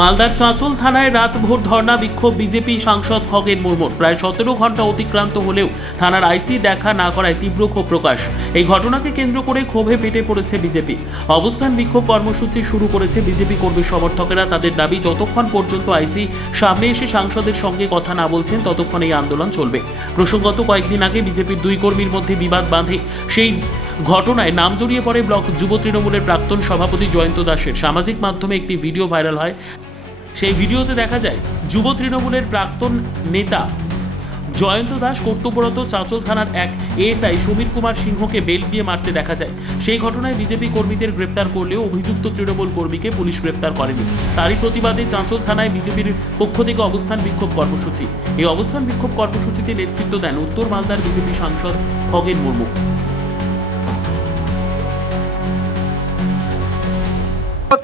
মালদার চাঁচল থানায় রাতভর ধর্ণা বিক্ষোভ বিজেপি সাংসদ খগেন মুর্মুর। প্রায় 17 ঘন্টা অতিক্রান্ত হলেও থানার আইসি দেখা না করায় তীব্র ক্ষোভ প্রকাশ। এই ঘটনাকে কেন্দ্র করে ক্ষোভে ফেটে পড়েছে বিজেপি। অবস্থান বিক্ষোভ কর্মসূচি শুরু করেছে বিজেপি কর্মী সমর্থকেরা। তাদের দাবি, যতক্ষণ পর্যন্ত আইসি সামনে এসে সাংসদের সঙ্গে কথা না বলছেন ততক্ষণ এই আন্দোলন চলবে। প্রসঙ্গত, কয়েকদিন আগে বিজেপির দুই কর্মীর মধ্যে বিবাদ বাঁধে। সেই ঘটনায় নাম জড়িয়ে পড়ে ব্লক যুব তৃণমূলের প্রাক্তন সভাপতি জয়ন্ত দাসের। সামাজিক মাধ্যমে একটি ভিডিও ভাইরাল হয়। সেই ভিডিওতে দেখা যায় যুব তৃণমূলের প্রাক্তন নেতা জয়ন্ত দাস কর্তব্যরত চাঁচল থানার এক এএসআই সমীর কুমার সিংহকে বেল্ট দিয়ে মারতে দেখা যায়। সেই ঘটনায় বিজেপি কর্মীদের গ্রেপ্তার করলেও অভিযুক্ত তৃণমূল কর্মীকে পুলিশ গ্রেপ্তার করেনি। তারই প্রতিবাদে চাঁচল থানায় বিজেপির পক্ষ থেকে অবস্থান বিক্ষোভ কর্মসূচি। এই অবস্থান বিক্ষোভ কর্মসূচিতে নেতৃত্ব দেন উত্তর মালদার বিজেপি সাংসদ খগেন মুর্মু।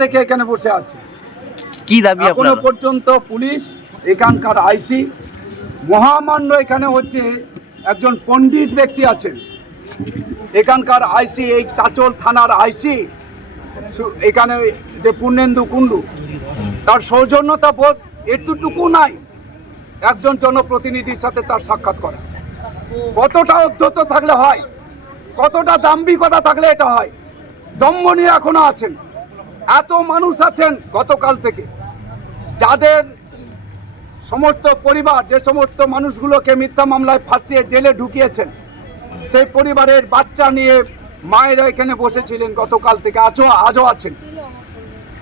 থেকে এখানে বসে আছে, কি দাবি এখনো আপনার? পর্যন্ত পুলিশ, এখানকার আইসি, মহামান্য এখানে হচ্ছে একজন পণ্ডিত ব্যক্তি আছেন এখানকার আইসি, এই চাঁচল থানার আইসি এখানে যে পূর্ণেন্দু কুণ্ডু, তার সৌজন্যতা বোধ এতটুকু নাই একজন জনপ্রতিনিধির সাথে তার সাক্ষাৎ করা। কতটা অধ্যত থাকলে হয়, কতটা দাম্ভিকতা থাকলে এটা হয়। দম্ভ নিয়ে এখনো আছেন। এত মানুষ আছেন গতকাল থেকে, যাদের সমস্ত পরিবার, যে সমস্ত মানুষগুলোকে মিথ্যা মামলায় ফাঁসিয়ে জেলে ঢুকিয়েছেন, সেই পরিবারের বাচ্চা নিয়ে মায়েরা এখানে বসেছিলেন গতকাল থেকে, আজও আছেন।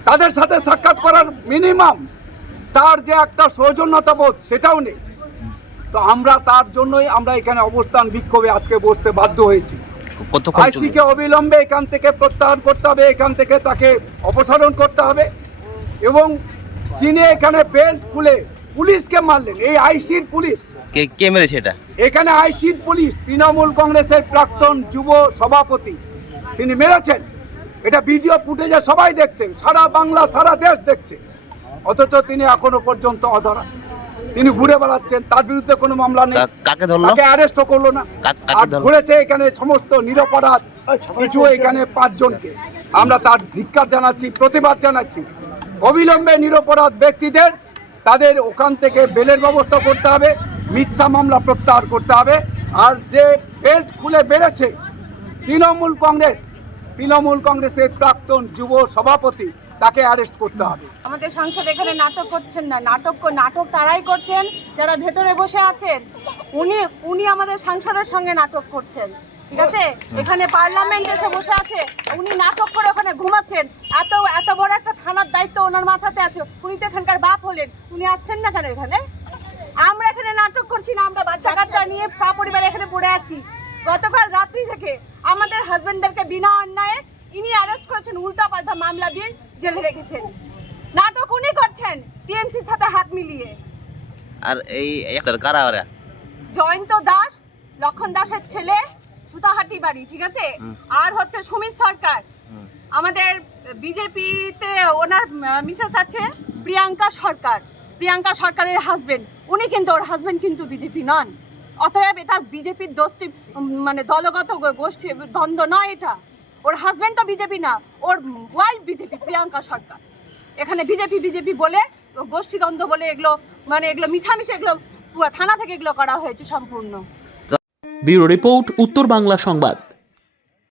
তাদের সাথে সাক্ষাৎ করার মিনিমাম তার যে একটা সৌজন্যতা বোধ, সেটাও নেই। তো আমরা তার জন্যই আমরা এখানে অবস্থান বিক্ষোভে আজকে বসতে বাধ্য হয়েছি। আইসিকে অবিলম্বে এখান থেকে প্রত্যাহার করতে হবে, এখান থেকে তাকে অপসারণ করতে হবে। এবং চীনে এখানে বেল্ট খুলে পুলিশকে মারলেন, এই আইসির পুলিশ। কে মেরেছে এটা? এখানে আইসির পুলিশ তৃণমূল কংগ্রেসের প্রাক্তন যুব সভাপতি, তিনি মেরেছেন। এটা ভিডিও ফুটেজে সবাই দেখছে, সারা বাংলা সারা দেশ দেখছে। অথচ তিনি এখনো পর্যন্ত অধরা, তিনি ঘুরে বেড়াচ্ছেন। তার বিরুদ্ধে কোনো মামলা নেই, কাকে ধরলো? তাকে অ্যারেস্টও করলো না। আর ঘুরেছে এখানে সমস্ত নিরপরাধ কিছু এখানে 5 জনকে। আমরা তার ধিক্কার জানাচ্ছি, প্রতিবাদ জানাচ্ছি। অবিলম্বে নিরপরাধ ব্যক্তিদের তাদের ওখান থেকে বেলের ব্যবস্থা করতে হবে, মিথ্যা মামলা প্রত্যাহার করতে হবে। আর যে বেল্ট খুলে বেড়েছে তৃণমূল কংগ্রেসের প্রাক্তন যুব সভাপতি, তাকে অ্যারেস্ট করতে হবে। আমাদের সাংসদ এখানে নাটক করছেন না, নাটক তারাই করছেন যারা ভেতরে বসে আছেন। উনি আমাদের সাংসদের সঙ্গে নাটক করছেন, ঠিক আছে? এখানে পার্লামেন্ট এসে বসে আছে, উনি নাটক করে ওখানে ঘুমাচ্ছেন। এত বড় একটা থানার দায়িত্ব ওনার মাথাতে আছে, উনি তো এখানকার বাপ হলেন, উনি আসছেন না কেন এখানে? আমরা এখানে নাটক করছি না, আমরা বাচ্চা কাচ্চা নিয়ে সপরিবারে এখানে পড়ে আছি। গতকাল রাত্রি থেকে আমাদের হাজবেন্ডদেরকে বিনা অন্যায়ে ইনি অ্যারেস্ট করেছেন, উল্টাপাল্টা মামলা দিয়ে জেলে রেখেছেন। নাটক উনি করছেন টিএমসির সাথে হাত মিলিয়ে। আর এই কারা ওরা? জয়ন্ত দাস, লক্ষণ দাসের ছেলে, সুতাহাটি বাড়ি, ঠিক আছে? আর হচ্ছে সুমিত সরকার, আমাদের বিজেপিতে ওনার মিসেস আছে প্রিয়াঙ্কা সরকারের হাজবেন্ড। উনি কিন্তু, ওর হাজবেন্ড কিন্তু বিজেপি নন। অতএব এটা বিজেপির দোষটি, মানে দলগত গোষ্ঠী দ্বন্দ্ব নয় এটা। ওর হাজবেন্ড তো বিজেপি না, ওর ওয়াইফ বিজেপি, প্রিয়াঙ্কা সরকার। এখানে বিজেপি বলে, গোষ্ঠীদ্বন্দ্ব বলে এগুলো, মানে এগুলো মিছামিছি, এগুলো থানা থেকে এগুলো করা হয়েছে সম্পূর্ণ। ব্যুরো রিপোর্ট, উত্তর বাংলা সংবাদ।